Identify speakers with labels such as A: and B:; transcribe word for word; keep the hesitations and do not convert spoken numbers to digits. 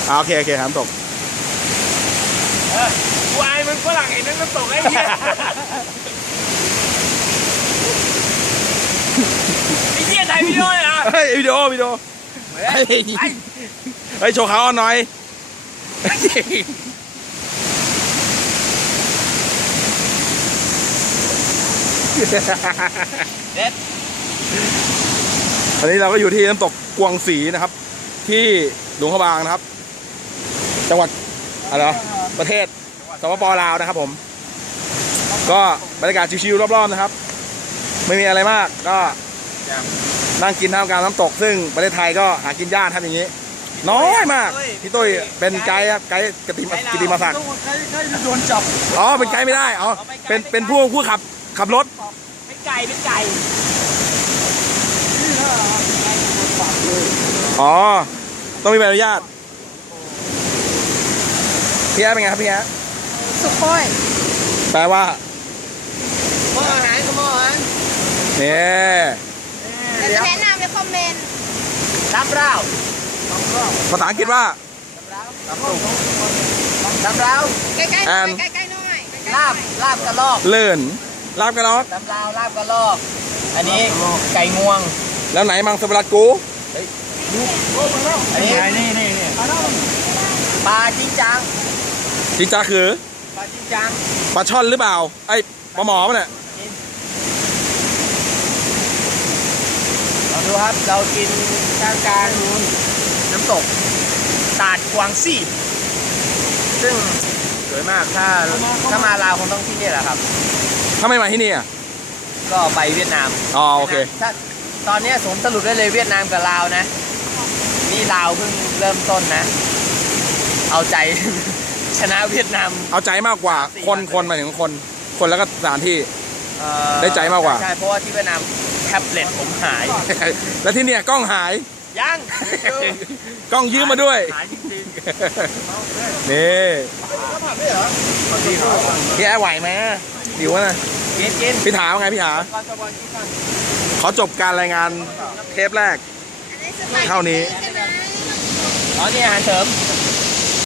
A: อ่าโอเคโอเคน้ำตก
B: เออกูอายมึงฝรั่งเห็นน้ำตกไอ้เหี้ยไอ้เหี้ยถ่ายวิดีโอเลยนะ
A: เฮ้ยวิดีโอวิดีโอเฮ้ยเฮ้ยโชว์เขาหน่อย
B: เด็ด
A: อันนี้เราก็อยู่ที่น้ำตกกวางศรีนะครับที่หลวงพระบางนะครับจังหวัดอะไรนะประเทศสปป.ลาวนะครับผมก็บรรยากาศชิวๆรอบๆนะครับไม่มีอะไรมากก็นั่งกินท่ามกลางน้ำตกซึ่งประเทศไทยก็หากินยากทำอย่างนี้น้อยมากพี่ตุ้ยเป็นไกด์ครับไกด์กติมากิติมาศักดิ์
B: โดนจับ
A: อ๋อเป็นไกด์ไม่ได้อ๋อเป็นเป็นผู้ผู้ขับขับรถ
B: เป็นไก่เป็นไก่
A: อ๋อต้องมีใบอนุญาตพี่แอ๊เป็นไงครับพี่แอ๊
C: สุโขย
A: แปลว่า
B: ขโมยอาหารขโมยอาหาร
A: เนี่ย
C: เราจะแนะนำในคอมเมนต์
B: ดับเรา
A: ภาษาอังกฤษว่า
B: ดับเรา
C: ใกล้ๆหน่อยใกล้ๆหน่อย
B: ลาบลาบกระลอก
A: เลื่อนลาบกระลอก
B: ดับเราลาบกระลอกอันนี้ไก่งวง
A: แล้วไหนมังสวิรัติกู
B: อันนี้นี่นี่นี่ปลาจิ้งจัง
A: จิงจ้าคือ
B: ปลาจิ้งจัง
A: ปลาช่อนหรือเปล่าไอ้ปลาหมอมันเนี่ย
B: เราดูครับเรากินทางการน้ำตกตาดกวางซี่ซึ่งสวยมากถ้าถ้ามาลาวคงต้องที่นี่แหละครับ
A: ถ้าไม่มาที่นี่อ่ะ
B: ก็ไปเวียดนาม
A: อ๋อโอเค
B: ถ้าตอนนี้ผมสรุปได้เลยเวียดนามกับลาวนะนี่ลาวเพิ่งเริ่มต้นนะเอาใจชนะเวียดนาม
A: เอาใจมากกว่าคนคนมาถึงคนคนแล้วก็สถานที่ได้ใจมากกว่า
B: ใช่เพราะว่าที่เวียดนามแท็บเล็ตผมหาย
A: แล้วที่เนี่ยกล้องหาย
B: ยัง
A: กล้องยืมมาด้วย
B: หายจริง
A: ๆนี่พี่แอร์ไหวไหมดิวนะ
B: กินกิน
A: พี่ถามว่าไงพี่ถาเขาจบการรายงานเทปแรกเท่านี้
B: อ๋อนี่อาหารเสริม